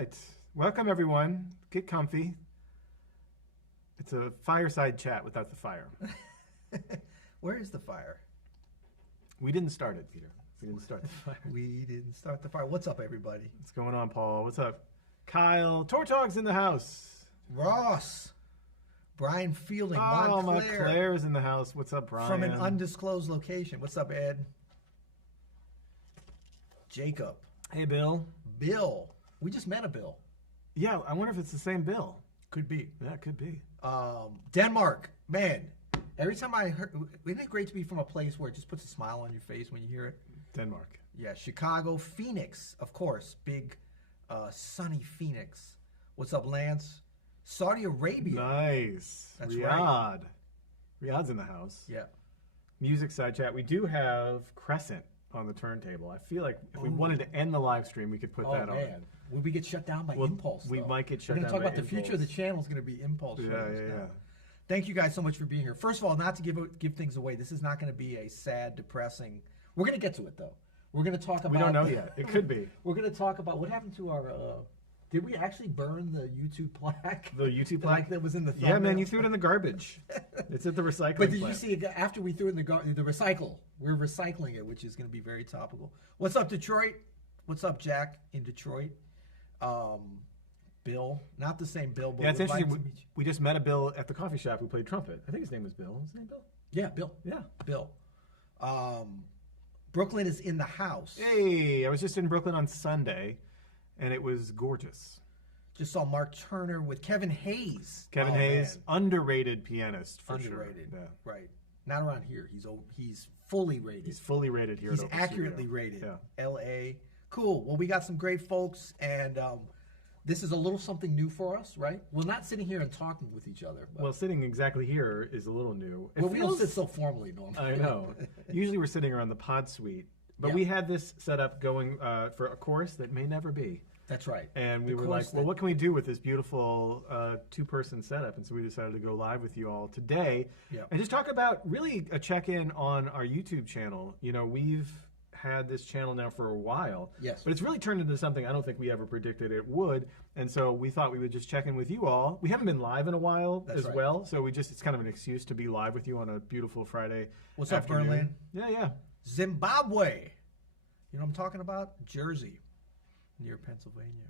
right. Welcome, everyone. Get comfy. It's a fireside chat without the fire. Where is the fire? We didn't start it, Peter. We didn't start the fire. We didn't start the fire. What's up, everybody? What's going on, Paul? What's up? Kyle. Tortog's in the house. Ross. Brian Fielding. Oh, Montclair. Montclair's in the house. What's up, Brian? From an undisclosed location. What's up, Ed? Jacob. Hey, Bill. Bill. We just met a Bill. Yeah, I wonder if it's the same Bill. Could be. Yeah, it could be. Denmark. Man, every time I heard, isn't it great to be from a place where it just puts a smile on your face when you hear it? Denmark. Yeah, Chicago. Phoenix, of course. Big, sunny Phoenix. What's up, Lance? Saudi Arabia. Nice. That's Riyadh. right. Riyadh's in the house. Yeah. Music side chat. We do have Crescent on the turntable. I feel like if we wanted to end the live stream, we could put that on. Will we get shut down by Well, Impulse? we though? might get shut We're down going to by talk about the future of the Impulse. channel is going to be Impulse. Yeah, shows yeah, now. yeah. Thank you guys so much for being here. First of all, not to give things away. This is not going to be a sad, depressing. We're going to get to it though. We're going to talk about. We don't know yet. It could be. We're going to talk about what happened to our. Did we actually burn the YouTube plaque? The YouTube plaque? that was in the Yeah, man, thumbnail? you threw it in the garbage. It's at the recycling But did you plant. see it after we threw it in the recycle? We're recycling it, which is going to be very topical. What's up, Detroit? What's up, Jack in Detroit? Bill, not the same Bill. But Yeah, it's we'd like interesting. to meet you. We just met a Bill at the coffee shop who played trumpet. I think his name was Bill. His name Bill? Yeah, Bill. Yeah. Bill. Brooklyn is in the house. Hey, I was just in Brooklyn on Sunday, and it was gorgeous. Just saw Mark Turner with Kevin Hayes. Kevin Oh, Hayes, man. underrated pianist for Underrated. sure. Yeah. Right. Not around here. He's fully rated. He's fully rated here. He's at Open accurately Studio. rated. Yeah. L.A. Cool. Well, we got some great folks, and this is a little something new for us, right? We're not sitting here and talking with each other. But, Well, sitting exactly here is a little new. It we don't feels- sit so formally normally. I know. Usually we're sitting around the pod suite, but Yeah. we had this set up going for a course that may never be. That's right. And we The were course like, well, what can we do with this beautiful two-person setup? And so we decided to go live with you all today Yeah. and just talk about really a check-in on our YouTube channel. You know, we've had this channel now for a while. Yes. But it's really turned into something I don't think we ever predicted it would. And so we thought we would just check in with you all. We haven't been live in a while That's as right. well. So it's kind of an excuse to be live with you on a beautiful Friday What's up, afternoon. Berlin? Yeah. Zimbabwe. You know what I'm talking about? Jersey, near Pennsylvania.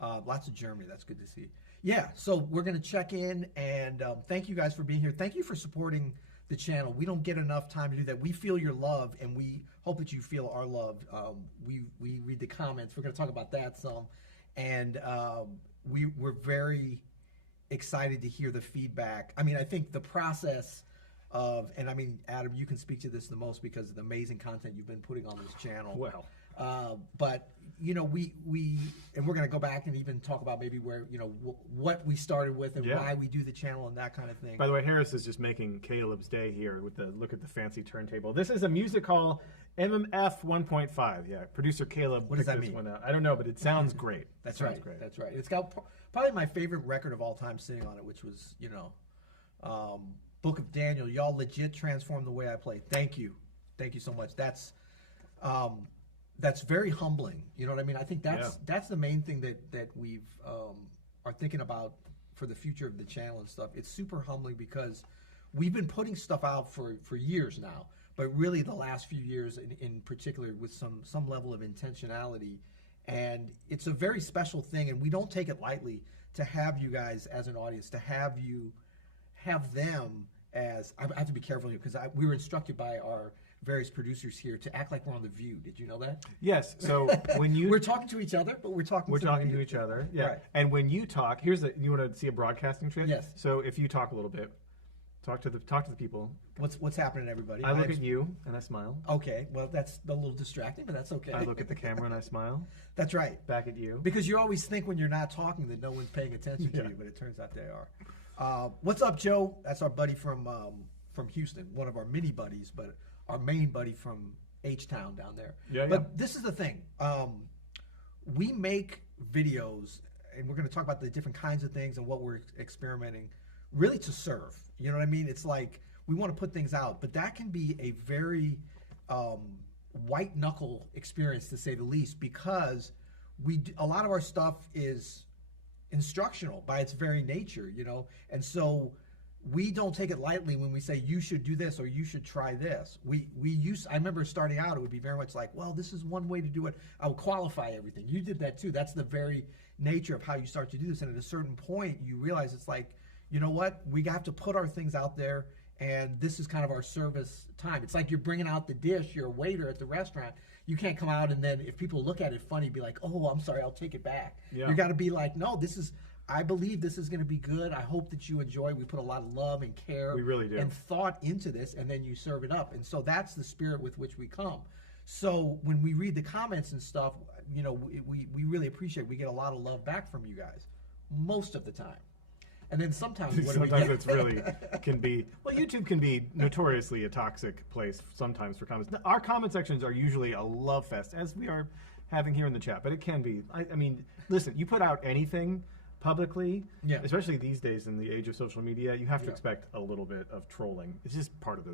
Lots of Germany. That's good to see. Yeah, so we're going to check in, and thank you guys for being here. Thank you for supporting the channel. We don't get enough time to do that. We feel your love, and we hope that you feel our love. We read the comments. We're going to talk about that some, and we're very excited to hear the feedback. I mean, I think the process of, and I mean, Adam, you can speak to this the most because of the amazing content you've been putting on this channel. Well. But you know, we're going to go back and even talk about maybe where, you know, what we started with and Yeah. why we do the channel and that kind of thing. By the way, Harris is just making Caleb's day here with the look at the fancy turntable. This is a Music Hall MMF 1.5. Yeah, producer Caleb What does picked that this mean? one out. I don't know, but it sounds great. That's Sounds right. Great. That's right. It's got probably my favorite record of all time sitting on it, which was, you know, Book of Daniel. Y'all legit transformed the way I play. Thank you. Thank you so much. That's very humbling. You know what I mean? I think that's the main thing that we've are thinking about for the future of the channel and stuff. It's super humbling because we've been putting stuff out for years now, but really the last few years in particular with some level of intentionality. And it's a very special thing, and we don't take it lightly to have you guys as an audience, to have them as, I have to be careful here because we were instructed by our various producers here to act like we're on The View. Did you know that? Yes. So when you We're talking to each other, but we're talking to each other. Yeah. Right. And when you talk, you want to see a broadcasting trick? Yes. So if you talk a little bit, talk to the people. What's happening, everybody? I look at you and I smile. Okay, well, that's a little distracting, but that's okay. I look at the camera and I smile. That's right. Back at you. Because you always think when you're not talking that no one's paying attention to Yeah. you, but it turns out they are. What's up, Joe? That's our buddy from Houston, one of our mini buddies, but our main buddy from H-Town down there. Yeah, but yeah. this is the thing. We make videos, and we're going to talk about the different kinds of things and what we're experimenting, really to serve. You know what I mean? It's like we want to put things out, but that can be a very white knuckle experience, to say the least, because a lot of our stuff is instructional by its very nature, you know, and so we don't take it lightly when we say you should do this or you should try this. I remember starting out, it would be very much like, well, this is one way to do it. I would qualify everything. You did that too. That's the very nature of how you start to do this. And at a certain point, you realize it's like, you know what? We have to put our things out there, and this is kind of our service time. It's like you're bringing out the dish. You're a waiter at the restaurant. You can't come out and then if people look at it funny, be like, oh, I'm sorry, I'll take it back. Yeah. You got to be like, no, I believe this is going to be good. I hope that you enjoy. We put a lot of love and care We really do. and thought into this, and then you serve it up. And so that's the spirit with which we come. So when we read the comments and stuff, you know, we really appreciate it. We get a lot of love back from you guys most of the time. And then sometimes what do we Sometimes get? it's really can be, well, YouTube can be notoriously a toxic place sometimes for comments. Our comment sections are usually a love fest, as we are having here in the chat, but it can be. I mean, listen, you put out anything publicly, Yeah. especially these days in the age of social media, you have to expect a little bit of trolling. It's just part of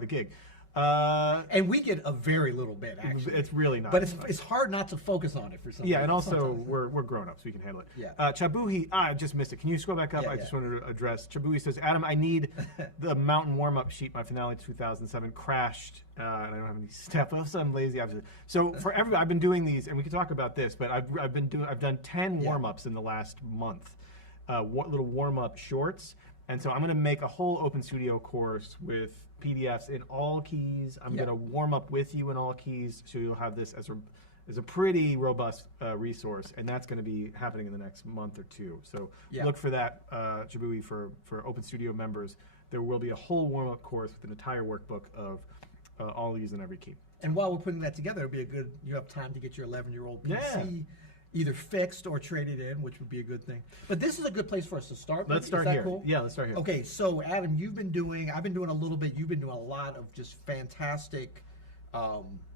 the gig. And we get a very little bit, actually. It's really not. But it's hard not to focus on it for some Yeah, reason. and also Sometimes. we're grown-ups. We can handle it. Yeah. Chabuhi, I just missed it. Can you scroll back up? Yeah, I just wanted to address. Chabuhi says, Adam, I need the mountain warm-up sheet. My finale 2007 crashed, and I don't have any step-ups. I'm lazy. So for everybody, I've been doing these, and we can talk about this, but I've done 10 warm-ups in the last month, little warm-up shorts. And so I'm going to make a whole Open Studio course with PDFs in all keys. I'm going to warm up with you in all keys, so you'll have this as a pretty robust resource, and that's going to be happening in the next month or two. So look for that, Jabui, for Open Studio members. There will be a whole warm-up course with an entire workbook of all these in every key. And while we're putting that together, it'll be you have time to get your 11-year-old PC either fixed or traded in, which would be a good thing. But this is a good place for us to start. Let's start is that here. Cool? Yeah, let's start here. Okay, so Adam, I've been doing a little bit. You've been doing a lot of just fantastic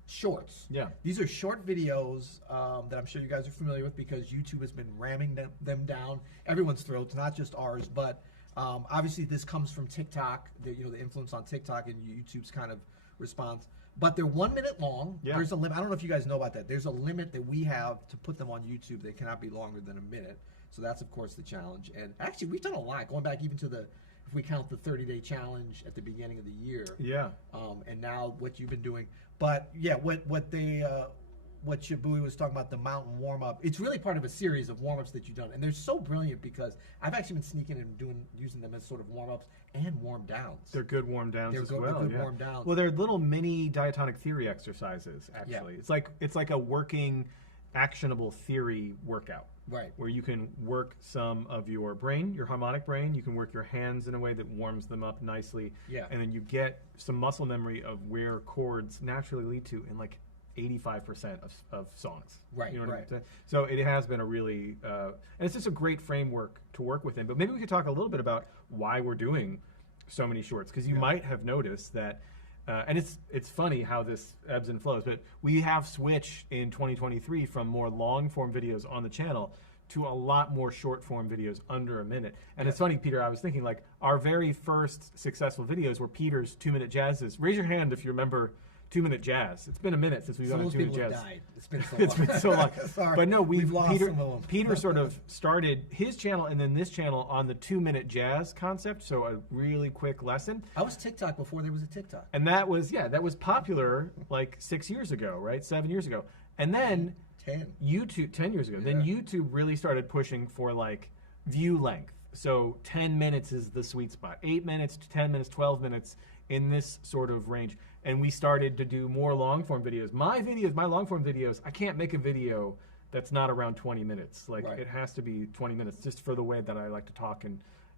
shorts. Yeah. These are short videos that I'm sure you guys are familiar with because YouTube has been ramming them down everyone's throats, not just ours. But obviously, this comes from TikTok. The influence on TikTok and YouTube's kind of response. But they're 1 minute long. Yeah. There's a limit. I don't know if you guys know about that. There's a limit that we have to put them on YouTube. They cannot be longer than a minute. So that's, of course, the challenge. And actually, we've done a lot, going back even to if we count the 30-day challenge at the beginning of the year. Yeah. And now what you've been doing. But, yeah, what Shabui was talking about, the mountain warm-up, it's really part of a series of warm-ups that you've done. And they're so brilliant because I've actually been sneaking and using them as sort of warm-ups and warm-downs. They're good warm-downs as well. They're good warm-downs. Well, they're little mini diatonic theory exercises, actually. Yeah. It's like a working, actionable theory workout. Right. Where you can work some of your brain, your harmonic brain. You can work your hands in a way that warms them up nicely. Yeah. And then you get some muscle memory of where chords naturally lead to in like 85% of songs. Right, You know what right. I mean? So it has been a really, and it's just a great framework to work within. But maybe we could talk a little bit about why we're doing so many shorts, because you might have noticed that, and it's funny how this ebbs and flows, but we have switched in 2023 from more long form videos on the channel to a lot more short form videos under a minute. And it's funny, Peter, I was thinking like our very first successful videos were Peter's 2-minute jazzes. Raise your hand if you remember 2-minute jazz. It's been a minute since we've done a 2-minute jazz. Died. It's been so long. It's been so long. Sorry. But no, We've lost Peter, some of them. Peter sort of started his channel and then this channel on the 2-minute jazz concept. So a really quick lesson. I was TikTok before there was a TikTok. And that was popular like 6 years ago, right? 7 years ago. And then 10. YouTube, 10 years ago. Then YouTube really started pushing for like view length. So 10 minutes is the sweet spot. 8 minutes to 10 minutes, 12 minutes in this sort of range. And we started to do more long form videos. My long form videos, I can't make a video that's not around 20 minutes. Like it has to be 20 minutes just for the way that I like to talk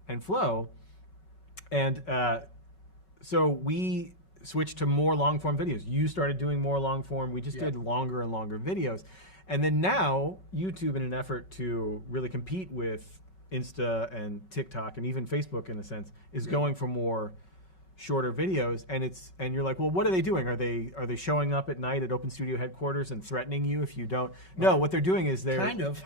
and flow. And so we switched to more long form videos. You started doing more long form. We just did longer and longer videos. And then now YouTube, in an effort to really compete with Insta and TikTok and even Facebook in a sense, is going for more shorter videos, and you're like, well, what are they doing? Are they showing up at night at Open Studio headquarters and threatening you if you don't? No, what they're doing is they're kind of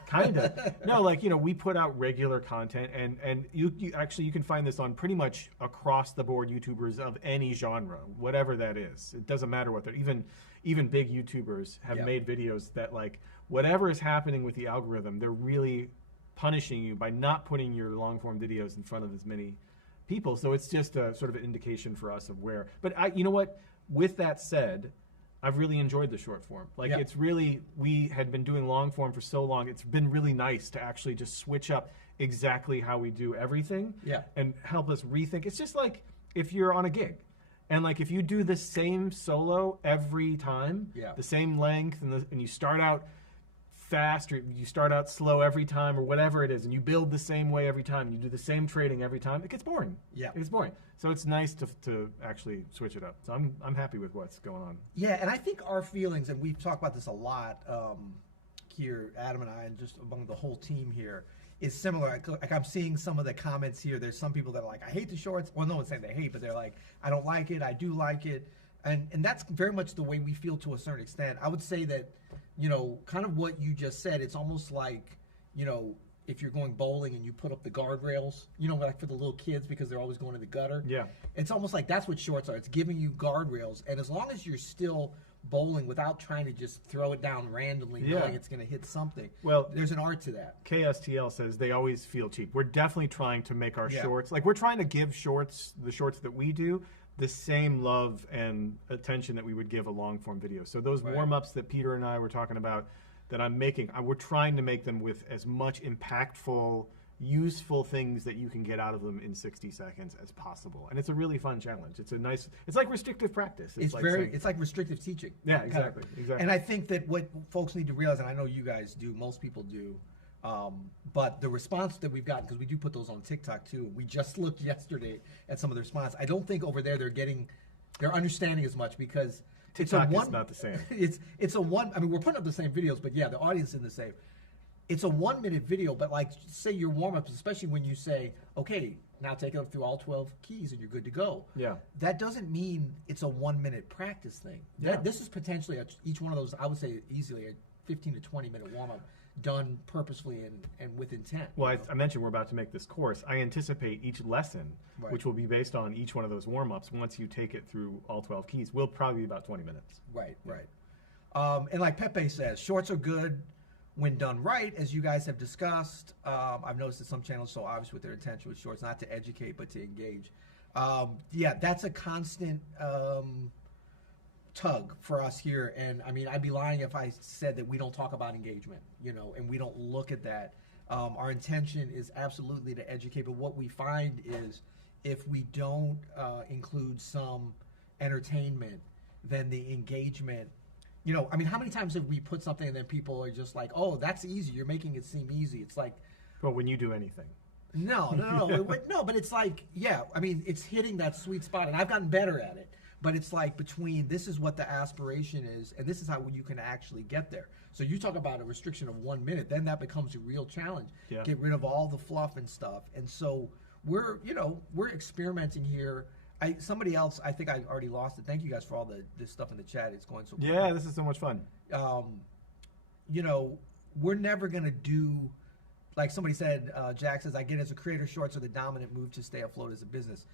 no, like, we put out regular content, and you can find this on pretty much across the board YouTubers of any genre, whatever that is. It doesn't matter what they're even big YouTubers have made videos that like whatever is happening with the algorithm, they're really punishing you by not putting your long form videos in front of as many people. So it's just a sort of an indication for us of where. But you know what? With that said, I've really enjoyed the short form. Like it's really, we had been doing long form for so long. It's been really nice to actually just switch up exactly how we do everything and help us rethink. It's just like if you're on a gig and like if you do the same solo every time, the same length, and you start out fast or you start out slow every time or whatever it is, and you build the same way every time, you do the same trading every time, it gets boring. It gets boring. So it's nice to actually switch it up. So I'm happy with what's going on. Yeah, and I think our feelings, and we've talked about this a lot here, Adam and I, and just among the whole team here, is similar. Like I'm seeing some of the comments here. There's some people that are like, I hate the shorts. Well, no one's saying they hate, but they're like, I don't like it. I do like it. And that's very much the way we feel to a certain extent. I would say that, you know, kind of what you just said, it's almost like, you know, if you're going bowling and you put up the guardrails, you know, like for the little kids because they're always going to the gutter. It's almost like that's what shorts are. It's giving you guardrails. And as long as you're still bowling without trying to just throw it down randomly, knowing it's going to hit something, well, there's an art to that. KSTL says they always feel cheap. We're definitely trying to make our shorts, like we're trying to give the shorts that we do, the same love and attention that we would give a long form video. So those warm-ups that Peter and I were talking about that I'm making, we're trying to make them with as much impactful, useful things that you can get out of them in 60 seconds as possible. And it's a really fun challenge. It's a nice, it's like restrictive practice. It's like very, it's like restrictive teaching. Yeah, exactly. And I think that what folks need to realize, and I know you guys do, most people do, but the response that we've gotten, because we do put those on TikTok too, we just looked yesterday at some of the response. I don't think over there they're understanding as much because TikTok is not the same. It's a one, I mean, we're putting up the same videos, but yeah, the audience is the same. It's a 1 minute video, but like say your warm-ups, especially when you say, okay, now take it up through all 12 keys and you're good to go. That doesn't mean it's a 1 minute practice thing. This is potentially each one of those, I would say easily a 15 to 20 minute warm-up done purposefully and with intent. Well, I mentioned we're about to make this course. I anticipate each lesson, which will be based on each one of those warm-ups, once you take it through all 12 keys, will probably be about 20 minutes. And like Pepe says, shorts are good when done right, as you guys have discussed. I've noticed that some channels are so obvious with their intention with shorts, not to educate, but to engage. Yeah, that's a constant tug for us here. And I mean, I'd be lying if I said that we don't talk about engagement, you know, and we don't look at that. Our intention is absolutely to educate, but what we find is if we don't include some entertainment, then the engagement, you know, I mean, how many times have we put something and then people are just like, oh, that's easy, you're making it seem easy. It's like, well, when you do anything. No, but it's like, yeah, I mean, it's hitting that sweet spot, and I've gotten better at it. But it's like between this is what the aspiration is, and this is how you can actually get there. So you talk about a restriction of 1 minute, then that becomes a real challenge. Get rid of all the fluff and stuff. And so we're experimenting here. Somebody else, I think I already lost it. Thank you guys for all this stuff in the chat. It's going so quick. Yeah, this is so much fun. You know, we're never gonna do, like somebody said, Jack says, I get as a creator, shorts are the dominant move to stay afloat as a business.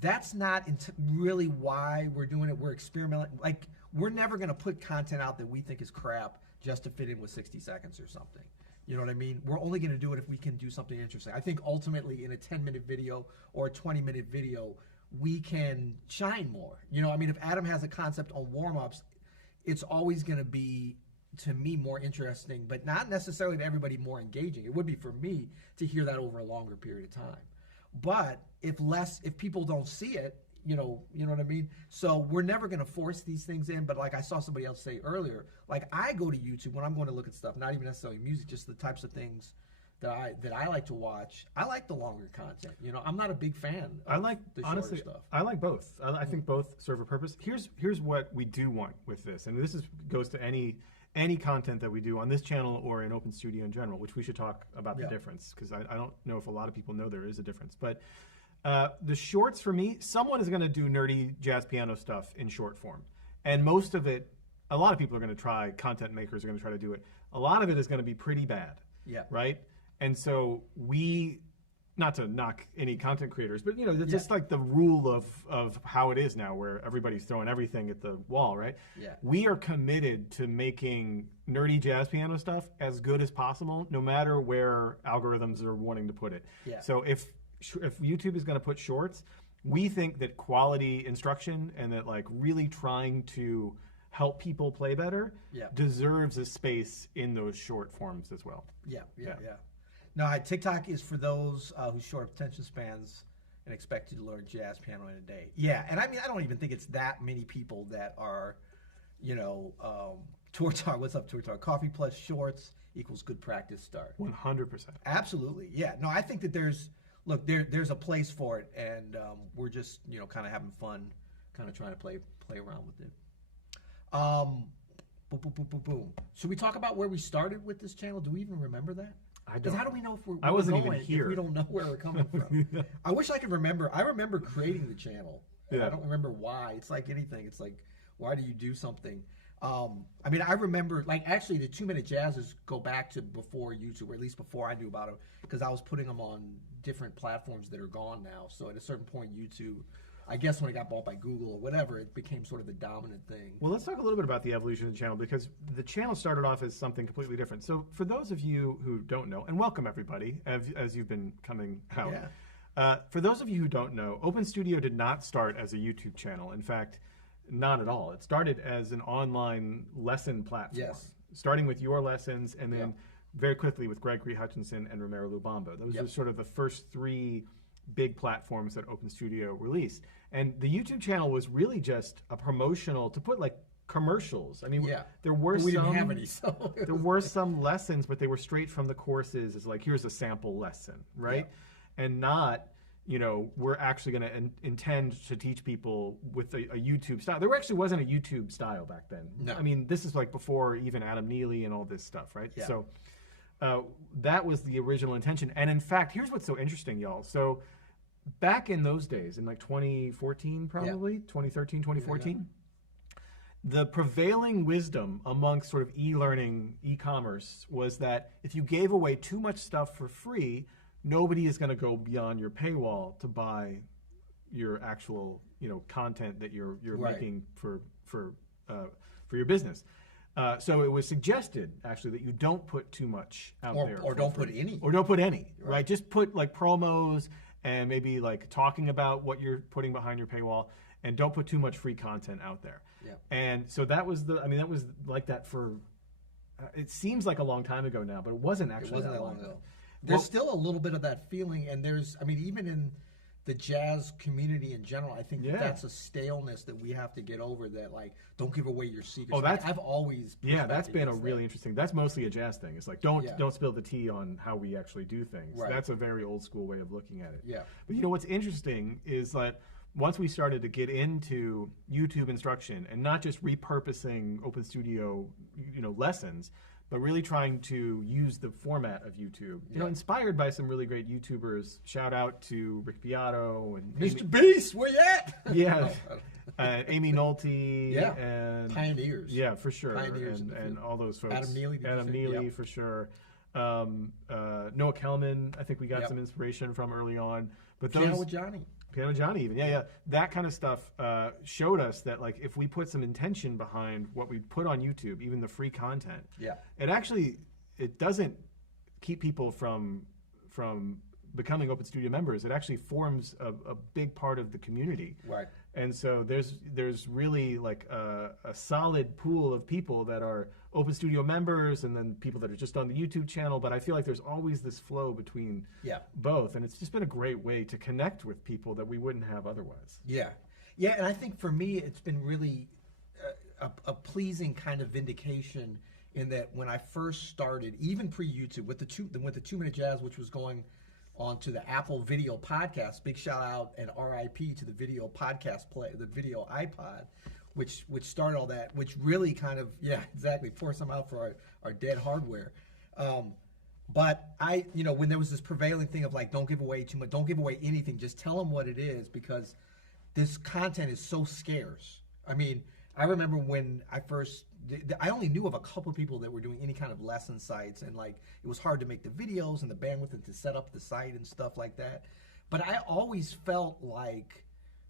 That's not really why we're doing it. We're experimenting. Like, we're never going to put content out that we think is crap just to fit in with 60 seconds or something. You know what I mean? We're only going to do it if we can do something interesting. I think ultimately in a 10-minute video or a 20-minute video, we can shine more. You know, I mean, if Adam has a concept on warm-ups, it's always going to be, to me, more interesting, but not necessarily to everybody more engaging. It would be for me to hear that over a longer period of time. But if people don't see it, you know what I mean? So we're never going to force these things in. But like I saw somebody else say earlier, like I go to YouTube when I'm going to look at stuff, not even necessarily music, just the types of things that I like to watch. I like the longer content. You know, I'm not a big fan of the shorter stuff. I like both. I think both serve a purpose. Here's what we do want with this, and this goes to any content that we do on this channel or in Open Studio in general, which we should talk about the difference, because I don't know if a lot of people know there is a difference. But the shorts, for me, someone is going to do nerdy jazz piano stuff in short form. And most of it, a lot of people are going to try, content makers are going to try to do it. A lot of it is going to be pretty bad, right? And so we not to knock any content creators, but you know, it's just like the rule of how it is now, where everybody's throwing everything at the wall, right? Yeah. We are committed to making nerdy jazz piano stuff as good as possible, no matter where algorithms are wanting to put it. Yeah. So if YouTube is going to put shorts, we think that quality instruction and that like really trying to help people play better deserves a space in those short forms as well. Yeah. No, TikTok is for those who short attention spans and expect you to learn jazz piano in a day. Yeah, and I mean, I don't even think it's that many people that are, you know, Tour Talk, what's up, Tour Talk? Coffee plus shorts equals good practice start. 100%. Absolutely, yeah. No, I think that there's a place for it, and we're just, you know, kind of having fun, kind of trying to play around with it. Boom. Should we talk about where we started with this channel? Do we even remember that? Because how do we know if I wasn't going even here if we don't know where we're coming from? I wish I could remember. I remember creating the channel. I don't remember why. It's like anything. It's like, why do you do something? I mean, I remember, like, actually the 2-minute jazzes go back to before YouTube, or at least before I knew about it, because I was putting them on different platforms that are gone now. So at a certain point, YouTube, I guess when it got bought by Google or whatever, it became sort of the dominant thing. Well, let's talk a little bit about the evolution of the channel, because the channel started off as something completely different. So for those of you who don't know, and welcome everybody as you've been coming out. Yeah. For those of you who don't know, Open Studio did not start as a YouTube channel. In fact, not at all. It started as an online lesson platform, starting with your lessons, and then very quickly with Gregory Hutchinson and Romero Lubamba. Those were sort of the first 3 big platforms that Open Studio released. And the YouTube channel was really just a promotional to put like commercials. I mean, there were we didn't have any, so there were some lessons, but they were straight from the courses. It's like, here's a sample lesson, right? And not, you know, we're actually going to intend to teach people with a YouTube style. There actually wasn't a YouTube style back then. No. I mean, this is like before even Adam Neely and all this stuff, right? So that was the original intention. And in fact, here's what's so interesting, y'all. So back in those days, in like 2014 probably, 2013, 2014, the prevailing wisdom amongst sort of e-learning, e-commerce was that if you gave away too much stuff for free, nobody is going to go beyond your paywall to buy your actual, you know, content that you're making for your business. So it was suggested actually that you don't put too much out there, or don't put any, or don't put any, right? Just put like promos and maybe like talking about what you're putting behind your paywall, and don't put too much free content out there. And so that was that was like that for. It seems like a long time ago now, but it wasn't actually that long ago. There's still a little bit of that feeling, and there's, I mean, even in the jazz community in general, I think that's a staleness that we have to get over, that like, don't give away your secrets. Oh, that's, I've always that's been a really interesting, that's mostly a jazz thing. It's like, don't spill the tea on how we actually do things. That's a very old school way of looking at it. But you know, what's interesting is that once we started to get into YouTube instruction and not just repurposing Open Studio, you know, lessons, but really trying to use the format of YouTube, you know, inspired by some really great YouTubers. Shout out to Rick Beato and Mr. Beast, where you at? Amy Nolte, and pioneers. Yeah, for sure, Pioneers and all those folks. Adam Neely, for sure. Noah Kelman, I think we got some inspiration from early on. But those, Piano Johnny even, that kind of stuff showed us that like if we put some intention behind what we put on YouTube, even the free content, it doesn't keep people from becoming Open Studio members. It actually forms a big part of the community. Right. And so there's really like a solid pool of people that are Open Studio members, and then people that are just on the YouTube channel. But I feel like there's always this flow between both, and it's just been a great way to connect with people that we wouldn't have otherwise. Yeah, and I think for me it's been really a pleasing kind of vindication in that when I first started, even pre-YouTube, with the 2-minute jazz, which was going on to the Apple Video Podcast. Big shout out and RIP to the video podcast the video iPod, which started all that, which really kind of forced them out for our dead hardware. But I, you know, when there was this prevailing thing of like, don't give away too much, don't give away anything, just tell them what it is, because this content is so scarce. I mean, I remember when I only knew of a couple people that were doing any kind of lesson sites, and like it was hard to make the videos and the bandwidth and to set up the site and stuff like that. But I always felt like,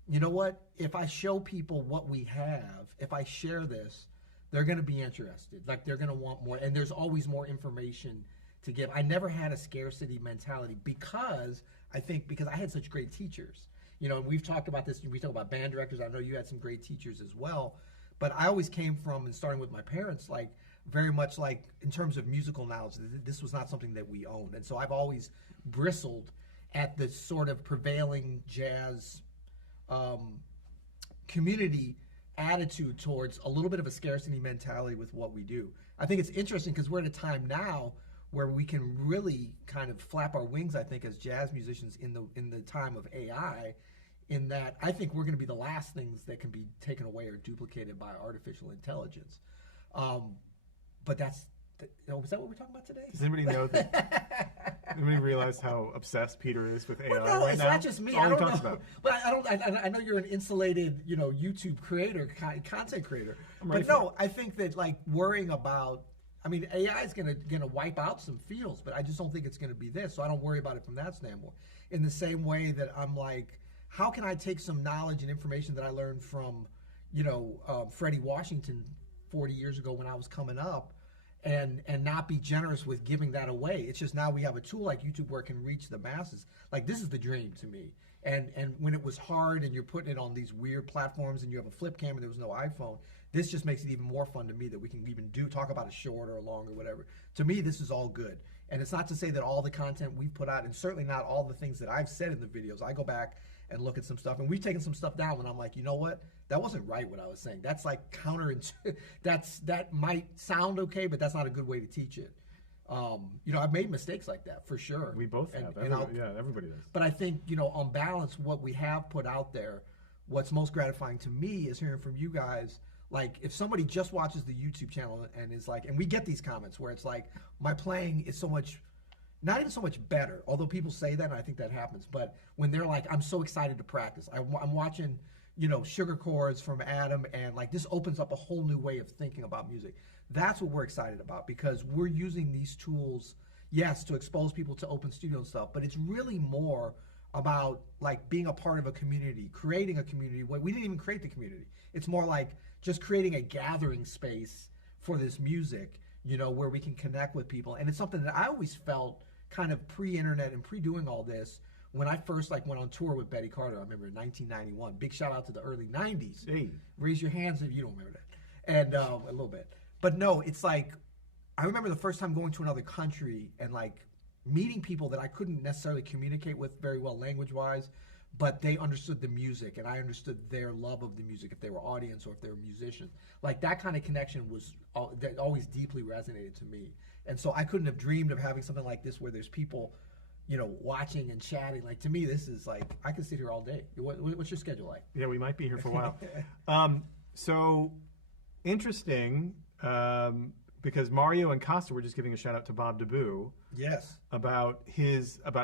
you know what? If I show people what we have, if I share this, they're going to be interested. Like they're going to want more, and there's always more information to give. I never had a scarcity mentality because I had such great teachers. You know, and we've talked about this. We talk about band directors. I know you had some great teachers as well. But I always came from, and starting with my parents, like very much like in terms of musical knowledge, this was not something that we owned. And so I've always bristled at the sort of prevailing jazz community attitude towards a little bit of a scarcity mentality with what we do. I think it's interesting because we're at a time now where we can really kind of flap our wings, I think, as jazz musicians in the time of AI, in that I think we're going to be the last things that can be taken away or duplicated by artificial intelligence. But is that what we're talking about today? Does anybody know that? Anybody realize how obsessed Peter is with AI no, right now? it's not just me. That's all I he don't talks know. about. But I know you're an insulated, YouTube creator, content creator. ready But for no, I think that like worrying about, AI is gonna wipe out some fields, but I just don't think it's gonna be this. So I don't worry about it from that standpoint. In the same way that I'm like, how can I take some knowledge and information that I learned from, Freddie Washington 40 years ago when I was coming up, and not be generous with giving that away. It's just now we have a tool like YouTube where it can reach the masses. Like this is the dream to me. And when it was hard and you're putting it on these weird platforms and you have a flip cam and there was no iPhone, this just makes it even more fun to me that we can even talk about a short or a long or whatever. To me, this is all good. And it's not to say that all the content we've put out, and certainly not all the things that I've said in the videos. I go back and look at some stuff, and we've taken some stuff down when I'm like, you know what? That wasn't right what I was saying. That's like counterintuitive. That might sound okay, but that's not a good way to teach it. I've made mistakes like that for sure. We both have. Everybody does. But I think, on balance, what we have put out there, what's most gratifying to me is hearing from you guys. Like, if somebody just watches the YouTube channel and is like, and we get these comments where it's like, my playing is so much, not even so much better, although people say that, and I think that happens, but when they're like, I'm so excited to practice. I'm watching, Sugar Chords from Adam, and like, this opens up a whole new way of thinking about music. That's what we're excited about, because we're using these tools, yes, to expose people to Open Studio and stuff, but it's really more about like being a part of a community, creating a community. We didn't even create the community. It's more like just creating a gathering space for this music, where we can connect with people. And it's something that I always felt kind of pre-internet and pre-doing all this when I first went on tour with Betty Carter. I remember in 1991. Big shout out to the early 90s. Hey. Raise your hands if you don't remember that. And a little bit. But no, it's like, I remember the first time going to another country and like meeting people that I couldn't necessarily communicate with very well language-wise, but they understood the music and I understood their love of the music, if they were audience or if they were musicians. Like that kind of connection that always deeply resonated to me. And so I couldn't have dreamed of having something like this where there's people, watching and chatting. Like to me, this is like, I could sit here all day. What's your schedule like? Yeah, we might be here for a while. So interesting, because Mario and Costa were just giving a shout out to Bob DeBoo. Yes. About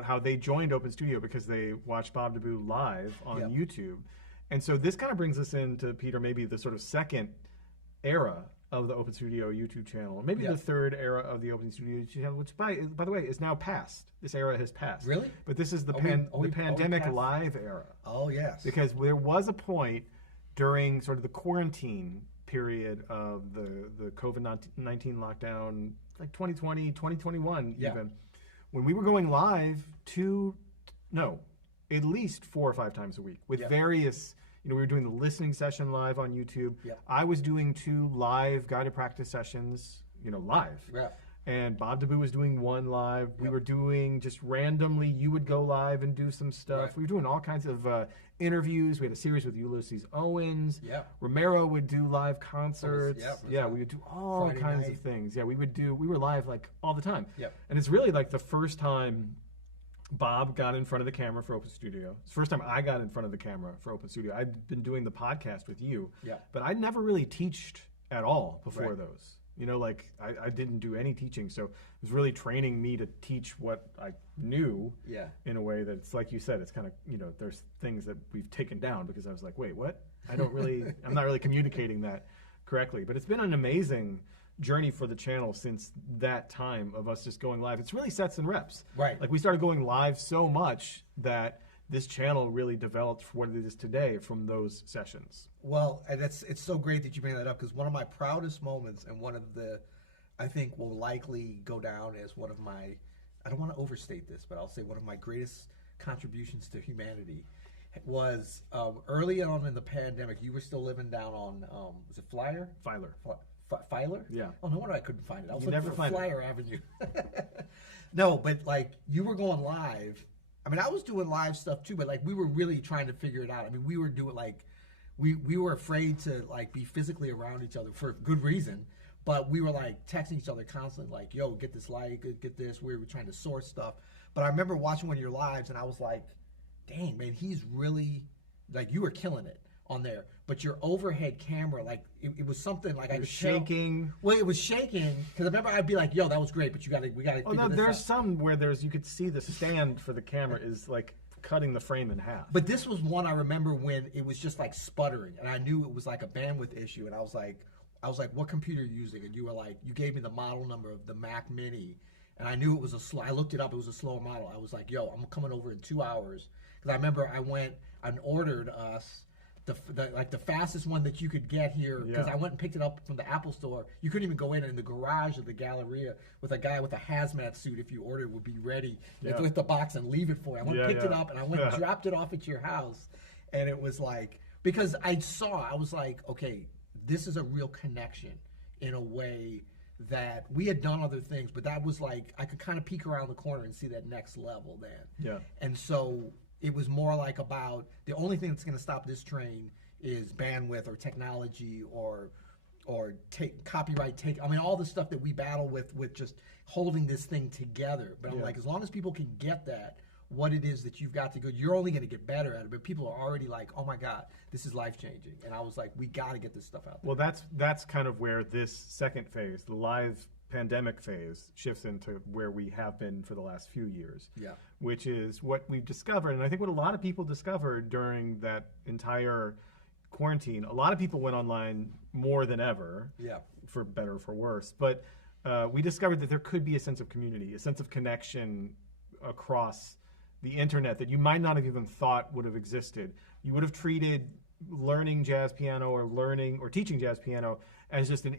how they joined Open Studio because they watched Bob DeBoo live on YouTube. And so this kind of brings us into, Peter, maybe the sort of second era of the Open Studio YouTube channel, maybe the third era of the Open Studio channel, which by the way is now past. This era has passed. Really? But this is the pandemic live era. Oh yes. Because there was a point during sort of the quarantine period of the COVID-19 lockdown, like 2020, 2021 even, when we were going live at least 4 or 5 times a week with various, we were doing the listening session live on YouTube. I was doing 2 live guided practice sessions, live. And Bob DeBoo was doing 1 live. We were doing just randomly, you would go live and do some stuff. We were doing all kinds of interviews. We had a series with Ulysses Owens. Romero would do live concerts. We would do all Friday kinds night. Of things. We were live like all the time. And it's really like the first time Bob got in front of the camera for Open Studio. It's the first time I got in front of the camera for Open Studio. I'd been doing the podcast with you, but I'd never really teached at all before those. I didn't do any teaching, so it was really training me to teach what I knew in a way that it's like you said, it's kind of, there's things that we've taken down because I was like, wait, what? I'm not really communicating that correctly. But it's been an amazing journey for the channel since that time of us just going live. It's really sets and reps. Right. Like we started going live so much that this channel really developed for what it is today from those sessions. Well, and it's so great that you bring that up, because one of my proudest moments, and one of the, I think will likely go down as one of my, I don't want to overstate this, but I'll say one of my greatest contributions to humanity was early on in the pandemic. You were still living down on, was it Flyer? Filer. Filer? Yeah. Oh, no wonder I couldn't find it. I was You looking never for find Flyer Avenue. No, but like you were going live. I mean, I was doing live stuff too, but like we were really trying to figure it out. I mean, we were doing like, we were afraid to like be physically around each other for good reason, but we were like texting each other constantly, like, yo, get this like, get this. We were trying to source stuff. But I remember watching one of your lives and I was like, dang, man, he's really, like, you were killing it on there. But your overhead camera, like, it was something like I was shaking. Well, it was shaking because I remember I'd be like, "Yo, that was great, but we gotta." Oh no, there's some where you could see the stand for the camera is like cutting the frame in half. But this was one I remember when it was just like sputtering, and I knew it was like a bandwidth issue, and I was like, "What computer are you using?" And you were like, you gave me the model number of the Mac Mini, and I knew it was a slow. I looked it up; it was a slower model. I was like, "Yo, I'm coming over in 2 hours," because I remember I went and ordered us. The fastest one that you could get here, because I went and picked it up from the Apple store. You couldn't even go in the garage of the Galleria with a guy with a hazmat suit. If you ordered, would be ready with the box and leave it for you. I went and picked it up, and I went and dropped it off at your house, and it was like, because I was like, okay, this is a real connection in a way that we had done other things, but that was like I could kind of peek around the corner and see that next level then. Yeah. And so it was more like about the only thing that's going to stop this train is bandwidth or technology or copyright. I mean, all the stuff that we battle with just holding this thing together. But I'm like, as long as people can get that, what it is that you've got to go, you're only going to get better at it. But people are already like, oh my God, this is life changing. And I was like, we got to get this stuff out there. Well, that's kind of where this second phase, the live pandemic phase, shifts into where we have been for the last few years. Yeah. Which is what we've discovered, and I think what a lot of people discovered during that entire quarantine. A lot of people went online more than ever. Yeah. For better or for worse. But we discovered that there could be a sense of community, a sense of connection across the internet that you might not have even thought would have existed. You would have treated learning jazz piano or teaching jazz piano as just an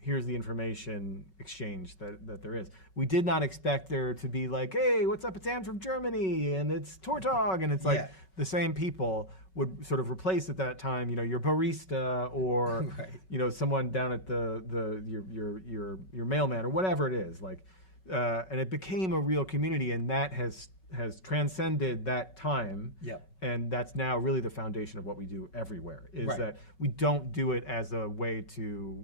here's the information exchange that there is. We did not expect there to be like, hey, what's up, it's Ann from Germany, and it's Tortog, and it's like the same people would sort of replace at that time, your barista or, someone down at your mailman or whatever it is. Like, and it became a real community, and that has transcended that time. Yeah. And that's now really the foundation of what we do everywhere, is that we don't do it as a way to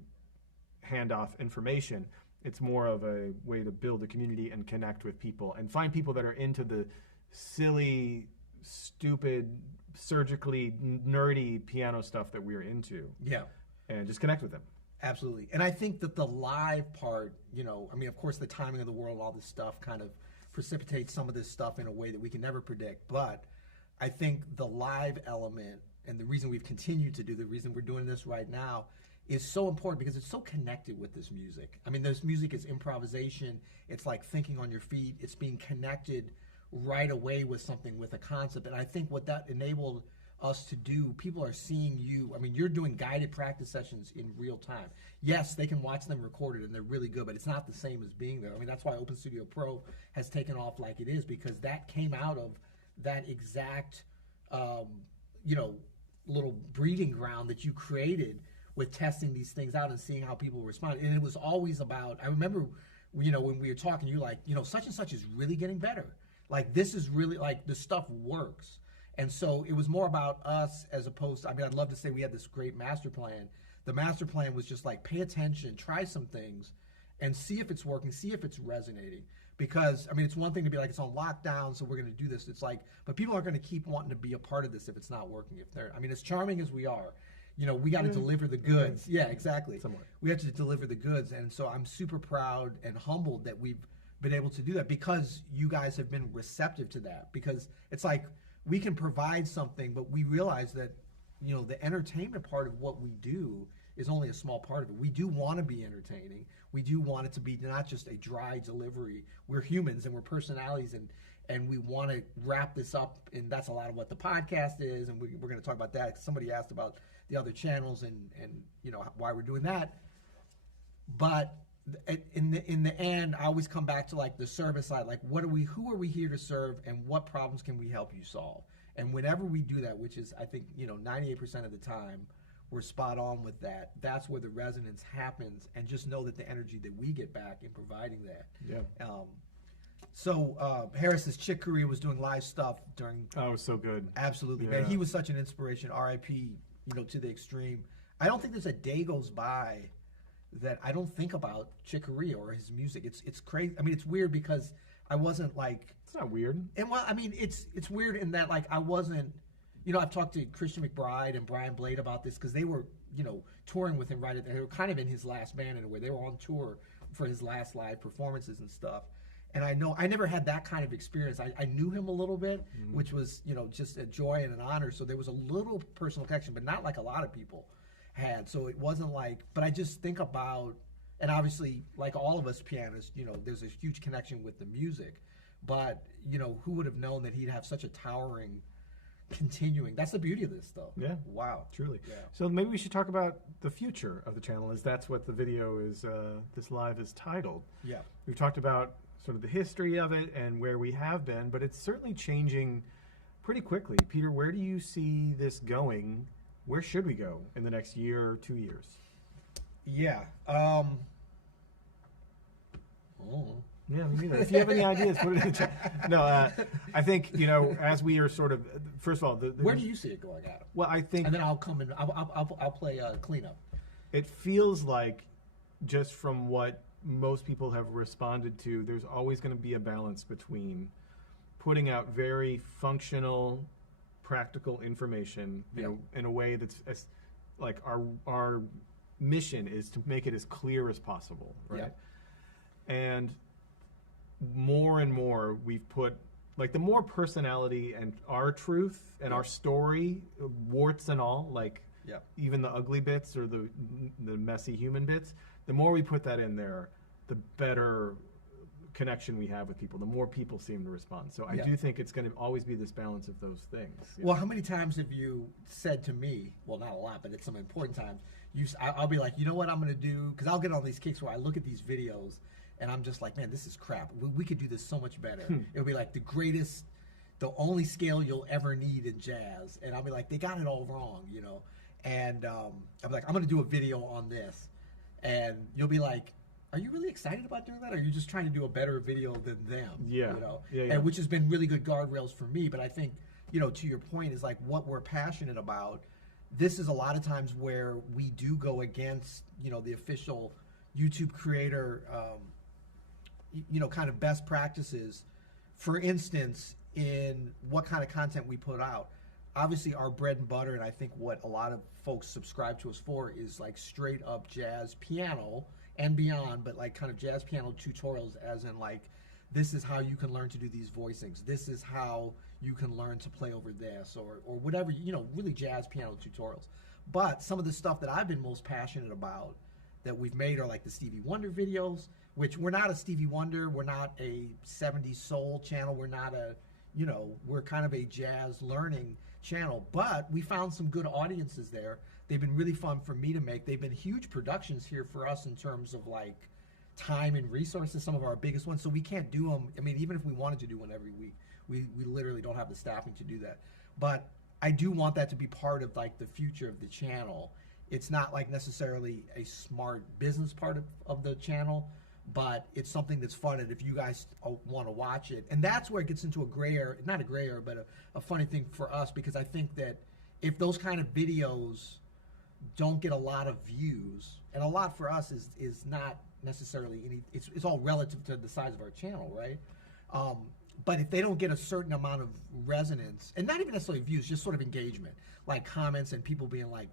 hand off information. It's more of a way to build a community and connect with people and find people that are into the silly, stupid, surgically nerdy piano stuff that we're into. Yeah. And just connect with them. Absolutely. And I think that the live part, of course, the timing of the world, all this stuff kind of precipitates some of this stuff in a way that we can never predict. But I think the live element, and the reason we've continued to do, the reason we're doing this right now, is so important because it's so connected with this music. I mean, this music is improvisation. It's like thinking on your feet. It's being connected right away with something, with a concept. And I think what that enabled us to do, people are seeing you. I mean, you're doing guided practice sessions in real time. Yes, they can watch them recorded and they're really good, but it's not the same as being there. I mean, that's why Open Studio Pro has taken off like it is, because that came out of that exact, little breeding ground that you created with testing these things out and seeing how people respond. And it was always about, I remember, when we were talking, you're like, such and such is really getting better. Like, this is really, like, the stuff works. And so it was more about us as opposed to, I'd love to say we had this great master plan. The master plan was just like, pay attention, try some things, and see if it's working, see if it's resonating. Because, it's one thing to be like, it's on lockdown, so we're going to do this. It's like, but people aren't going to keep wanting to be a part of this if it's not working. As charming as we are, we got to deliver the goods. Yeah, exactly. Somewhat. We have to deliver the goods. And so I'm super proud and humbled that we've been able to do that, because you guys have been receptive to that. Because it's like, we can provide something, but we realize that, you know, the entertainment part of what we do is only a small part of it. We do want to be entertaining. We do want it to be not just a dry delivery. We're humans and we're personalities, and we want to wrap this up, and that's a lot of what the podcast is, and we're going to talk about that. Somebody asked about the other channels and you know, why we're doing that. But in the end, I always come back to like the service side, like who are we here to serve, and what problems can we help you solve? And whenever we do that, which is I think, you know, 98% of the time, we're spot on with that. That's where the resonance happens, and just know that the energy that we get back in providing that. Yeah. So Harris's Chick Corea was doing live stuff during. Oh, it was so good. Absolutely, Yeah. man. He was such an inspiration. R.I.P. You know, to the extreme. I don't think there's a day goes by that I don't think about Chick Corea or his music. It's crazy. I mean, it's weird because I wasn't like. It's not weird. And well, I mean, it's weird in that like I wasn't. You know, I've talked to Christian McBride and Brian Blade about this because they were, you know, touring with him right at. They were kind of in his last band in a way. They were on tour for his last live performances and stuff. And I know I never had that kind of experience. I knew him a little bit, which was, you know, just a joy and an honor. So there was a little personal connection, but not like a lot of people had. So it wasn't like, but I just think about, and obviously, like all of us pianists, you know, there's a huge connection with the music. But, you know, who would have known that he'd have such a towering, continuing. That's the beauty of this, though. Yeah. Wow. Truly. Yeah. So maybe we should talk about the future of the channel, as that's what the video is, this live is titled. Yeah. We've talked about sort of the history of it and where we have been, but it's certainly changing pretty quickly. Peter, where do you see this going? Where should we go in the next year or 2 years? Yeah. Yeah, me neither. If you have any ideas, put it in the chat. No, I think, you know, as we are sort of, first of all, where do you see it going, Adam? Well, I think, and then I'll come in. I'll play cleanup. It feels like, just from what most people have responded to, there's always going to be a balance between putting out very functional, practical information, you know, in a way that's like our mission is to make it as clear as possible, right? Yeah. And more we've put, like, the more personality and our truth and our story, warts and all, like even the ugly bits or the messy human bits, the more we put that in there, the better connection we have with people, the more people seem to respond. So I do think it's going to always be this balance of those things. Well, how many times have you said to me, well, not a lot, but at some important times, I'll be like, you know what I'm going to do? Because I'll get on these kicks where I look at these videos and I'm just like, man, this is crap. We could do this so much better. It'll be like the greatest, the only scale you'll ever need in jazz. And I'll be like, they got it all wrong, you know? And I'm like, I'm going to do a video on this. And you'll be like, are you really excited about doing that? Or are you just trying to do a better video than them? Yeah. You know? Yeah. And which has been really good guardrails for me. But I think, you know, to your point, is like what we're passionate about. This is a lot of times where we do go against, you know, the official YouTube creator, you know, kind of best practices. For instance, in what kind of content we put out. Obviously, our bread and butter, and I think what a lot of folks subscribe to us for, is like straight up jazz piano and beyond, but like kind of jazz piano tutorials, as in like, this is how you can learn to do these voicings. This is how you can learn to play over this, or whatever, you know, really jazz piano tutorials. But some of the stuff that I've been most passionate about that we've made are like the Stevie Wonder videos, which we're not a Stevie Wonder, we're not a 70s soul channel, we're not a, you know, we're kind of a jazz learning channel, but we found some good audiences there. They've been really fun for me to make. They've been huge productions here for us in terms of like time and resources, some of our biggest ones. So we can't do them. I mean, even if we wanted to do one every week, we literally don't have the staffing to do that. But I do want that to be part of like the future of the channel. It's not like necessarily a smart business part of the channel, but it's something that's fun, and if you guys want to watch it, and that's where it gets into a gray area, not a gray area, but a funny thing for us, because I think that if those kind of videos don't get a lot of views, and a lot for us is not necessarily any, it's all relative to the size of our channel, right? But if they don't get a certain amount of resonance, and not even necessarily views, just sort of engagement, like comments and people being like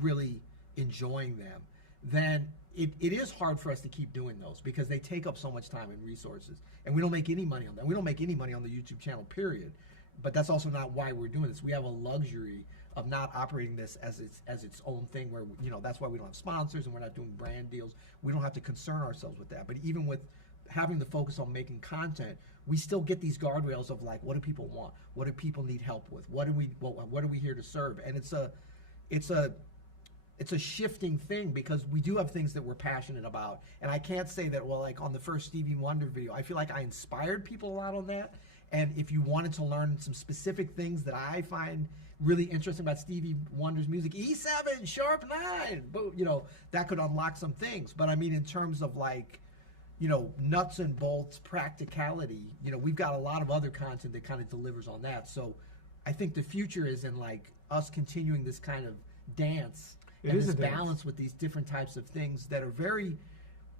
really enjoying them, then it is hard for us to keep doing those, because they take up so much time and resources, and we don't make any money on that. We don't make any money on the YouTube channel, period. But that's also not why we're doing this. We have a luxury of not operating this as its own thing, where that's why we don't have sponsors and we're not doing brand deals. We don't have to concern ourselves with that. But even with having the focus on making content, we still get these guardrails of like, what do people want? What do people need help with? What are we here to serve? And it's a shifting thing, because we do have things that we're passionate about. And I can't say that, well, like on the first Stevie Wonder video, I feel like I inspired people a lot on that. And if you wanted to learn some specific things that I find really interesting about Stevie Wonder's music, E7, sharp 9, but that could unlock some things. But I mean, in terms of like, nuts and bolts, practicality, we've got a lot of other content that kind of delivers on that. So I think the future is in like us continuing this kind of dance and this balance with these different types of things that are very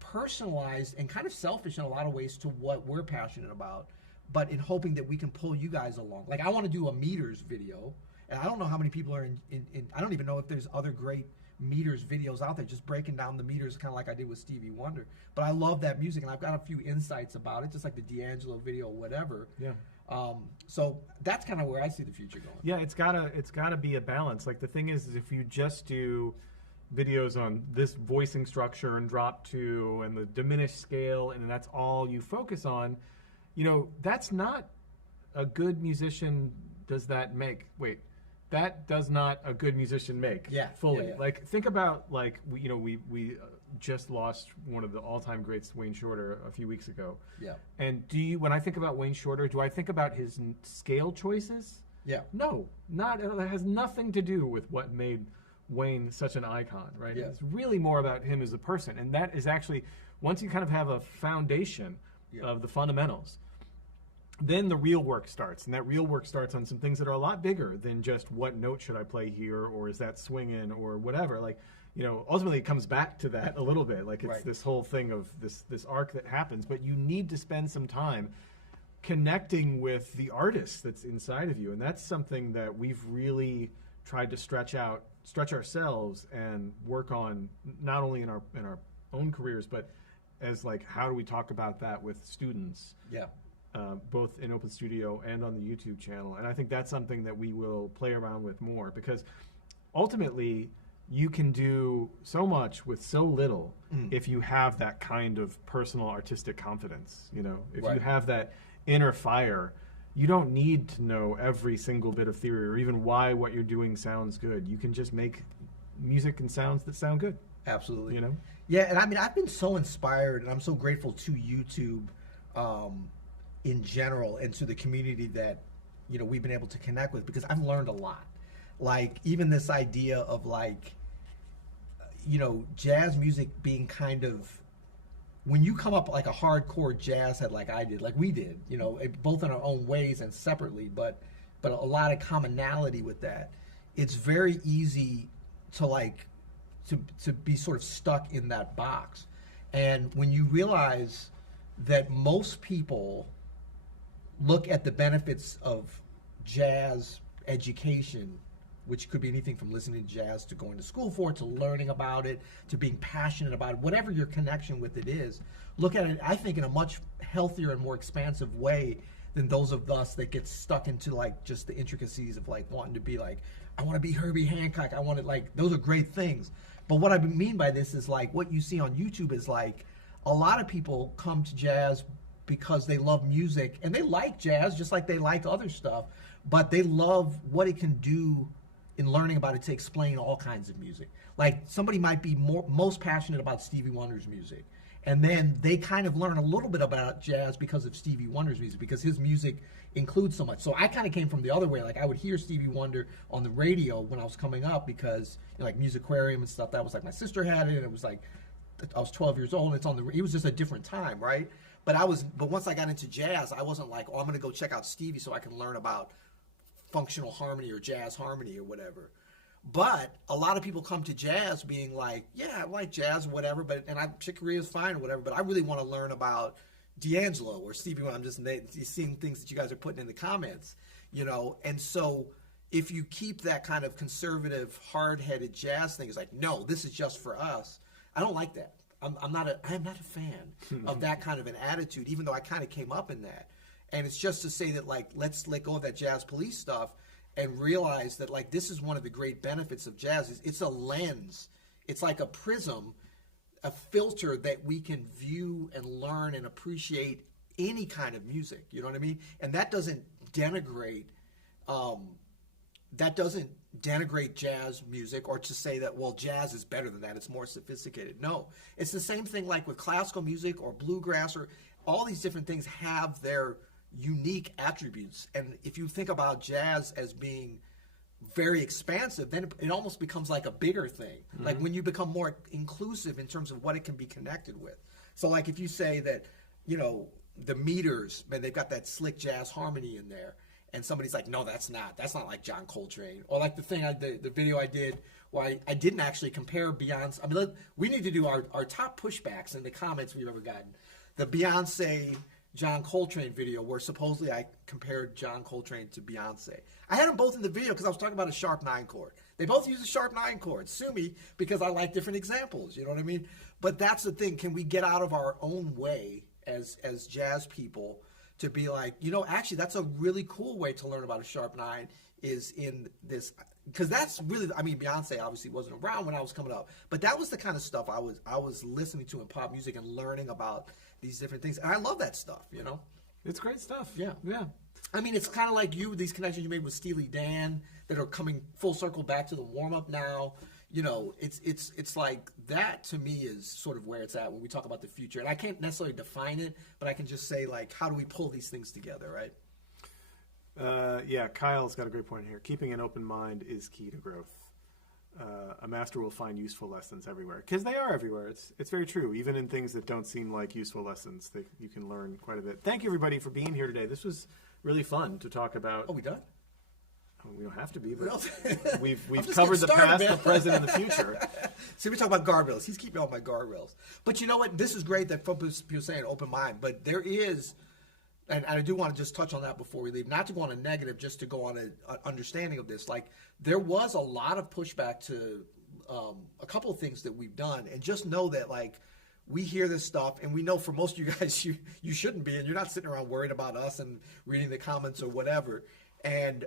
personalized and kind of selfish in a lot of ways to what we're passionate about, but in hoping that we can pull you guys along. Like, I want to do a meters video, and I don't know how many people are in I don't even know if there's other great meters videos out there, just breaking down the meters, kind of like I did with Stevie Wonder. But I love that music, and I've got a few insights about it, just like the D'Angelo video or whatever. Yeah. So that's kind of where I see the future going. Yeah, it's gotta be a balance. Like, the thing is if you just do videos on this voicing structure and drop 2 and the diminished scale, and that's all you focus on, that's not a good musician. Does that make? Wait, that does not a good musician make. Yeah, fully. yeah. Like, think about, like, we just lost one of the all-time greats, Wayne Shorter, a few weeks ago. Yeah. And when I think about Wayne Shorter, do I think about his scale choices? Yeah. No, that has nothing to do with what made Wayne such an icon, right? Yeah. It's really more about him as a person. And that is actually, once you kind of have a foundation of the fundamentals, then the real work starts. And that real work starts on some things that are a lot bigger than just what note should I play here, or is that swinging, or whatever. Like, ultimately it comes back to that a little bit. Like, it's this whole thing of this arc that happens, but you need to spend some time connecting with the artist that's inside of you. And that's something that we've really tried to stretch ourselves and work on, not only in our own careers, but as like, how do we talk about that with students? Yeah. Both in Open Studio and on the YouTube channel. And I think that's something that we will play around with more, because ultimately you can do so much with so little if you have that kind of personal artistic confidence. If you have that inner fire, you don't need to know every single bit of theory or even why what you're doing sounds good. You can just make music and sounds that sound good. Absolutely. Yeah, and I mean, I've been so inspired, and I'm so grateful to YouTube in general, and to the community that we've been able to connect with, because I've learned a lot. Like, even this idea of like, jazz music being kind of, when you come up like a hardcore jazz head like I did, like we did, both in our own ways and separately, but a lot of commonality with that. It's very easy to like to be sort of stuck in that box. And when you realize that most people look at the benefits of jazz education, which could be anything from listening to jazz to going to school for it, to learning about it, to being passionate about it, whatever your connection with it is, look at it, I think, in a much healthier and more expansive way than those of us that get stuck into like just the intricacies of like wanting to be like, I want to be Herbie Hancock, I want to, like, those are great things. But what I mean by this is like, what you see on YouTube is like, a lot of people come to jazz because they love music, and they like jazz just like they like other stuff, but they love what it can do in learning about it to explain all kinds of music. Like, somebody might be most passionate about Stevie Wonder's music, and then they kind of learn a little bit about jazz because of Stevie Wonder's music, because his music includes so much. So I kind of came from the other way. Like, I would hear Stevie Wonder on the radio when I was coming up, because like Musiquarium and stuff, that was like, my sister had it, and it was like, I was 12 years old, and it was just a different time, right? But once I got into jazz, I wasn't like, oh, I'm gonna go check out Stevie so I can learn about functional harmony or jazz harmony or whatever. But a lot of people come to jazz being like, yeah, I like jazz, whatever, and Chick Corea is fine or whatever, but I really want to learn about D'Angelo or Stevie Wonder. I'm just seeing things that you guys are putting in the comments, and so if you keep that kind of conservative, hard-headed jazz thing, it's like, no, this is just for us. I don't like that. I'm not a fan of that kind of an attitude, even though I kind of came up in that. And it's just to say that, like, let's let go of that jazz police stuff and realize that like this is one of the great benefits of jazz. Is it's a lens. It's like a prism, a filter that we can view and learn and appreciate any kind of music. You know what I mean? And that doesn't denigrate jazz music, or to say that, well, jazz is better than that, it's more sophisticated. No, it's the same thing like with classical music or bluegrass, or all these different things have their unique attributes. And if you think about jazz as being very expansive, then it almost becomes like a bigger thing. Like when you become more inclusive in terms of what it can be connected with. So like if you say that, you know, the Meters, man, they've got that slick jazz harmony in there, and somebody's like, no, that's not like John Coltrane. Or like the video I did where I didn't actually compare Beyonce. I mean, we need to do our top pushbacks in the comments we've ever gotten. The Beyonce John Coltrane video where supposedly I compared John Coltrane to Beyonce. I had them both in the video because I was talking about a sharp 9 chord. They both use a sharp 9 chord. Sue me, because I like different examples. You know what I mean? But that's the thing. Can we get out of our own way as jazz people to be like, you know, actually that's a really cool way to learn about a sharp 9 is in this, because that's really, I mean, Beyonce obviously wasn't around when I was coming up, but that was the kind of stuff I was listening to in pop music and learning about these different things. And I love that stuff, you know? It's great stuff. Yeah. Yeah. I mean, it's kind of like these connections you made with Steely Dan that are coming full circle back to the warm-up now. You know, it's like that to me is sort of where it's at when we talk about the future. And I can't necessarily define it, but I can just say, like, how do we pull these things together, right? Yeah, Kyle's got a great point here. Keeping an open mind is key to growth. A master will find useful lessons everywhere, because they are everywhere. It's very true. Even in things that don't seem like useful lessons, you can learn quite a bit. Thank you, everybody, for being here today. This was really fun to talk about. Oh, we done? We don't have to be, but Well, we've just covered the getting started, past, man. the present, and the future. See, we talk about guardrails. He's keeping all my guardrails. But you know what? This is great that people saying open mind, but there is, and I do want to just touch on that before we leave, not to go on a negative, just to go on an understanding of this. Like, there was a lot of pushback to a couple of things that we've done, and just know that, like, we hear this stuff, and we know for most of you guys, you shouldn't be, and you're not sitting around worried about us and reading the comments or whatever. And,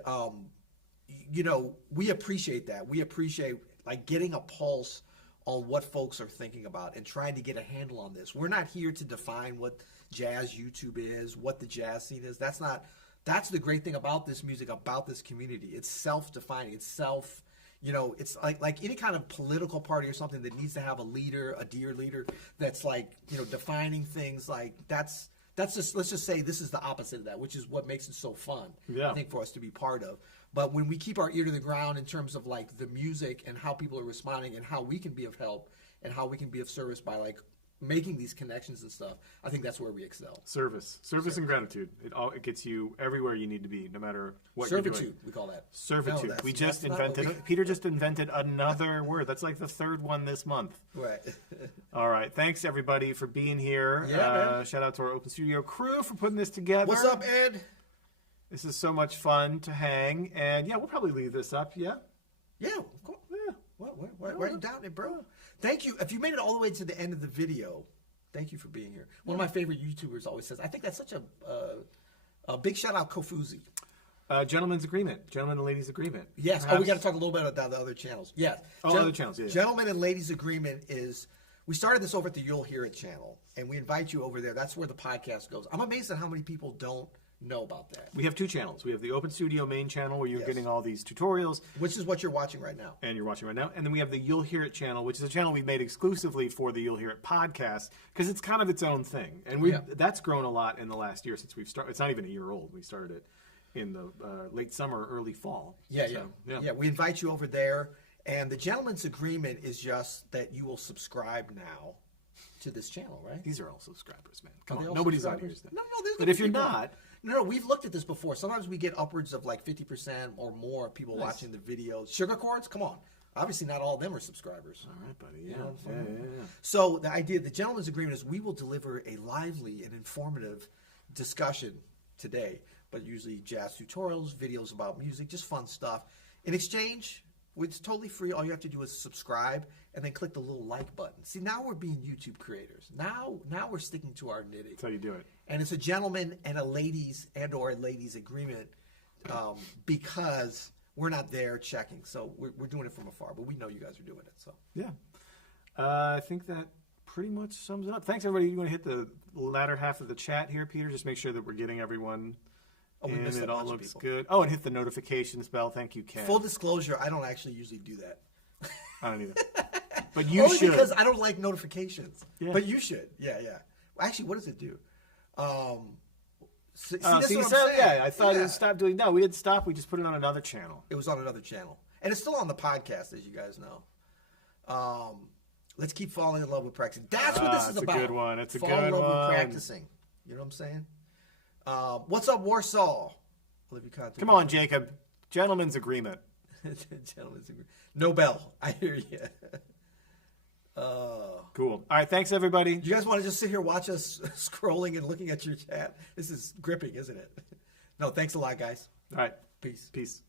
you know, we appreciate that. We appreciate, like, getting a pulse on what folks are thinking about and trying to get a handle on this. We're not here to define what jazz YouTube is, what the jazz scene is. That's the great thing about this music, about this community. It's self-defining. It's you know, it's like any kind of political party or something that needs to have a leader, a dear leader, that's like, you know, defining things. Like, that's just, let's just say this is the opposite of that, which is what makes it so fun, Yeah. I think, for us to be part of. But when we keep our ear to the ground in terms of, like, the music and how people are responding and how we can be of help and how we can be of service by, like, making these connections and stuff, I think that's where we excel. Service and gratitude. It gets you everywhere you need to be, no matter what Servitude, you're doing. we call that. Servitude. No, We just that's not what invented. Peter just invented another word. That's like the third one this month. Right. All right. Thanks, everybody, for being here. Yeah, man. Shout out to our Open Studio crew for putting this together. What's up, Ed? This is so much fun to hang. And, yeah, we'll probably leave this up, yeah? Yeah, of course. Yeah. Why are you doubting it, bro? Thank you. If you made it all the way to the end of the video, thank you for being here. One of my favorite YouTubers always says, I think that's such a big shout out, Kofuzi. Gentleman's Agreement. Gentleman and Ladies Agreement. Yes. Perhaps- Oh, we got to talk a little bit about the other channels. Yes. Other channels, yeah. Gentleman and Ladies Agreement is, we started this over at the You'll Hear It channel, and we invite you over there. That's where the podcast goes. I'm amazed at how many people don't know about that, We have two channels. We have the Open Studio main channel where you're Yes. getting all these tutorials. which is what you're watching right now. And you're watching right now. And then we have the You'll Hear It channel, which is a channel we made exclusively for the You'll Hear It podcast, because it's kind of its own thing. And Yeah. that's grown a lot in the last year since we've started. It's not even a year old. We started it in the late summer, early fall. Yeah, So, yeah. We invite you over there. And the Gentleman's Agreement is just that you will subscribe now to this channel, right? These are all subscribers, man. Are Come they on. all Nobody's on subscribers? here. No, there's But gonna if be you're people- not, No, we've looked at this before. Sometimes we get upwards of like 50% or more of people watching the videos. Sugar Chords, come on. Obviously, not all of them are subscribers. all right, buddy. Yeah. know what I'm saying? Yeah. So the idea, the Gentleman's Agreement is we will deliver a lively and informative discussion today, but usually jazz tutorials, videos about music, just fun stuff. In exchange, it's totally free. All you have to do is subscribe and then click the little like button. See, now we're being YouTube creators. Now we're sticking to our knitting. That's how you do it. And it's a gentleman and a ladies agreement, because we're not there checking. So we're doing it from afar, but we know you guys are doing it. So Yeah. I think that pretty much sums it up. Thanks, everybody. You want to hit the latter half of the chat here, Peter? Just make sure that we're getting everyone we in. missed a It all bunch of looks people. good. Oh, and hit the notifications bell. Thank you, Ken. Full disclosure, I don't actually usually do that. I don't either. But you Only should. because I don't like notifications. Yeah. But you should. Yeah. Actually, what does it do? See, Oh, that's so you what I'm said, saying. yeah, I thought it stopped doing. No, we didn't stop. We just put it on another channel. It was on another channel. And it's still on the podcast, as you guys know. Let's keep falling in love with practicing. That's what this is it's about. a good one. It's a Fall good in love one. with practicing. You know what I'm saying? What's up, Warsaw? Olivia Conte. Come on, Jacob. Gentleman's agreement. Gentlemen's agreement. Nobel. I hear you. Cool. All right, thanks, everybody. You guys want to just sit here, watch us scrolling and looking at your chat? This is gripping, isn't it? No, thanks a lot, guys. All right, Peace. peace.